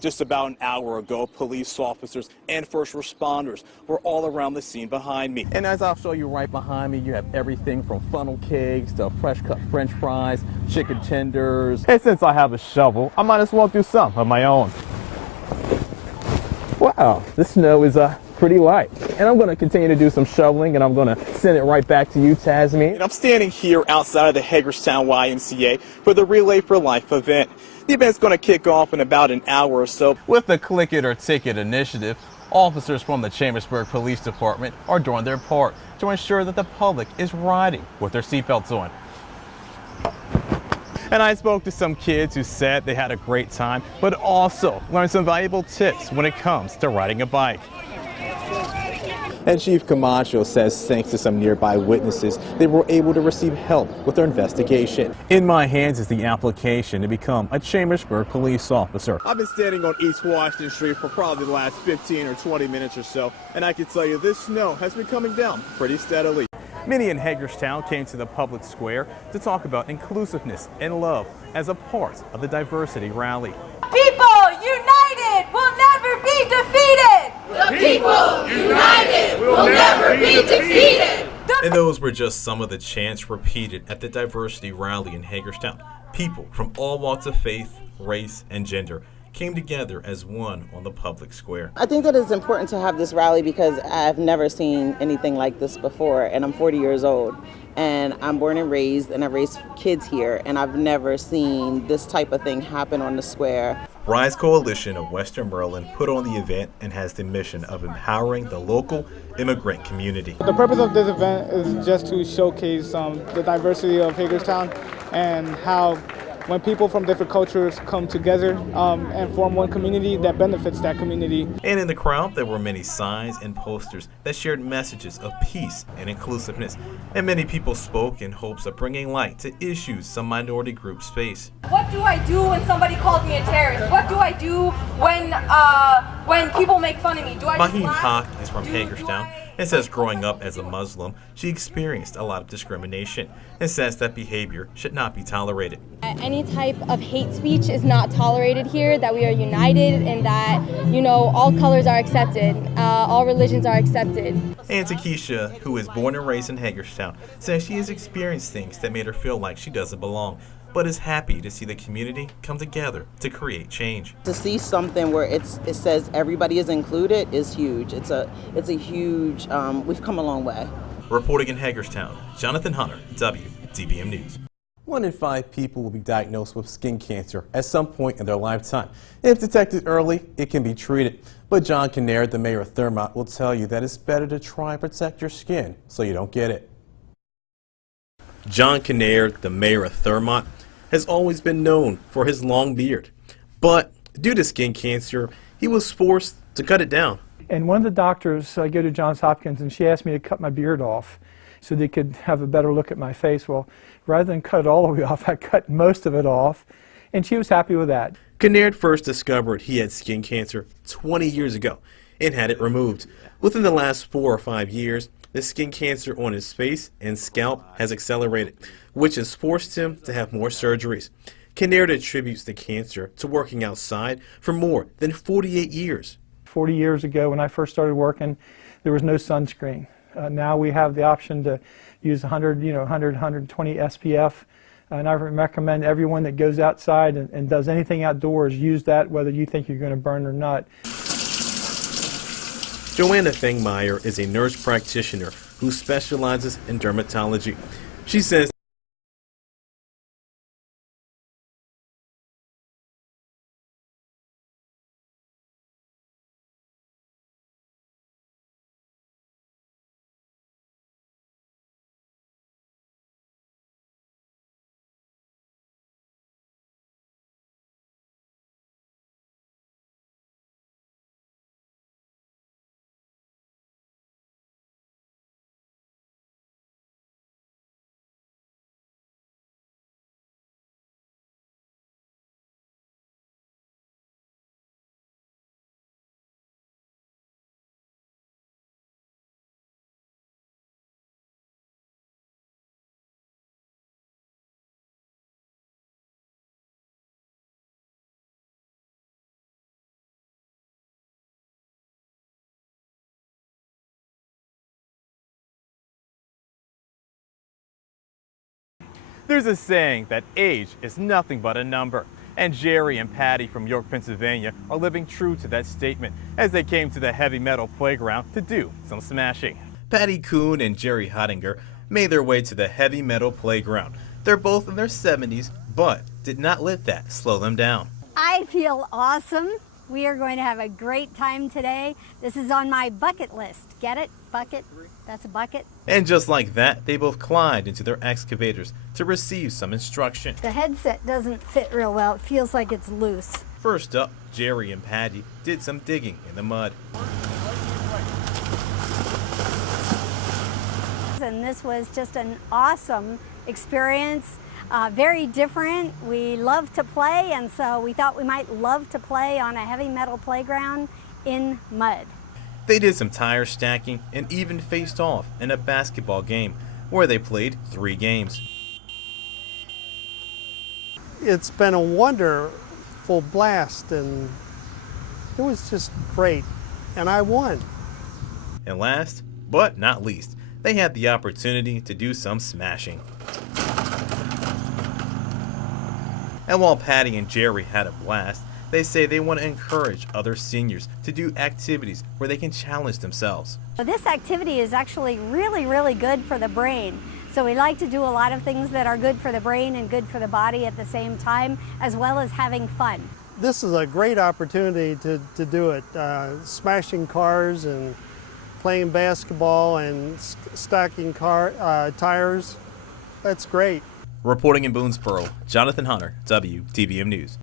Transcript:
Just about an hour ago, police officers and first responders were all around the scene behind me. And as I'll show you right behind me, you have everything from funnel cakes to fresh cut French fries, chicken tenders. And since I have a shovel, I might as well do some of my own. Wow, the snow is pretty light. And I'm going to continue to do some shoveling, and I'm going to send it right back to you, Tasmin. And I'm standing here outside of the Hagerstown YMCA for the Relay for Life event. The event's going to kick off in about an hour or so. With the Click It or Ticket initiative, officers from the Chambersburg Police Department are doing their part to ensure that the public is riding with their seatbelts on. And I spoke to some kids who said they had a great time, but also learned some valuable tips when it comes to riding a bike. And Chief Camacho says thanks to some nearby witnesses, they were able to receive help with their investigation. In my hands is the application to become a Chambersburg police officer. I've been standing on East Washington Street for probably the last 15 or 20 minutes or so, and I can tell you this snow has been coming down pretty steadily. Many in Hagerstown came to the public square to talk about inclusiveness and love as a part of the diversity rally. People united will never be defeated! The people united will never be defeated! And those were just some of the chants repeated at the diversity rally in Hagerstown. People from all walks of faith, race, and gender came together as one on the public square. I think that it's important to have this rally because I've never seen anything like this before, and I'm 40 years old. And I'm born and raised, and I raised kids here, and I've never seen this type of thing happen on the square. Rise Coalition of Western Maryland put on the event and has the mission of empowering the local immigrant community. The purpose of this event is just to showcase the diversity of Hagerstown and how when people from different cultures come together and form one community that benefits that community. And in the crowd, there were many signs and posters that shared messages of peace and inclusiveness. And many people spoke in hopes of bringing light to issues some minority groups face. What do I do when somebody calls me a terrorist? What do I do when people make fun of me? Do I just Maheen laugh? Haq is from Hagerstown and says growing up as a Muslim, she experienced a lot of discrimination and says that behavior should not be tolerated. Any type of hate speech is not tolerated here, that we are united and that, all colors are accepted, all religions are accepted. And Takesha, who is born and raised in Hagerstown, says she has experienced things that made her feel like she doesn't belong, but is happy to see the community come together to create change. To see something where it says everybody is included is huge. It's a huge, we've come a long way. Reporting in Hagerstown, Jonathan Hunter, WDVM News. 1 in 5 people will be diagnosed with skin cancer at some point in their lifetime. If detected early, it can be treated. But John Kinnaird, the mayor of Thurmont, will tell you that it's better to try and protect your skin so you don't get it. John Kinnaird, the mayor of Thurmont, has always been known for his long beard. But due to skin cancer, he was forced to cut it down. And one of the doctors, I go to Johns Hopkins, and she asked me to cut my beard off so they could have a better look at my face. Well, rather than cut it all the way off, I cut most of it off, and she was happy with that. Kinnaird first discovered he had skin cancer 20 years ago and had it removed. Within the last 4 or 5 years, the skin cancer on his face and scalp has accelerated, which has forced him to have more surgeries. Kinnaird attributes the cancer to working outside for more than 48 years. 40 years ago, when I first started working, there was no sunscreen. Now we have the option to use 120 SPF, and I recommend everyone that goes outside and does anything outdoors use that, whether you think you're going to burn or not. Joanna Fengmeyer is a nurse practitioner who specializes in dermatology. She says There's a saying that age is nothing but a number. And Jerry and Patty from York, Pennsylvania are living true to that statement as they came to the heavy metal playground to do some smashing. Patty Kuhn and Jerry Hottinger made their way to the heavy metal playground. They're both in their 70s, but did not let that slow them down. I feel awesome. We are going to have a great time today. This is on my bucket list. Get it? Bucket? That's a bucket. And just like that, they both climbed into their excavators to receive some instruction. The headset doesn't fit real well. It feels like it's loose. First up, Jerry and Patty did some digging in the mud. And this was just an awesome experience. Very different. We love to play, and so we thought we might love to play on a heavy metal playground in mud. They did some tire stacking and even faced off in a basketball game where they played 3 games. It's been a wonderful blast, and it was just great, and I won. And last but not least, they had the opportunity to do some smashing. And while Patty and Jerry had a blast, they say they want to encourage other seniors to do activities where they can challenge themselves. So this activity is actually really good for the brain. So we like to do a lot of things that are good for the brain and good for the body at the same time, as well as having fun. This is a great opportunity to do it. Smashing cars and playing basketball and stacking tires. That's great. Reporting in Boonesboro, Jonathan Hunter, WDVM News.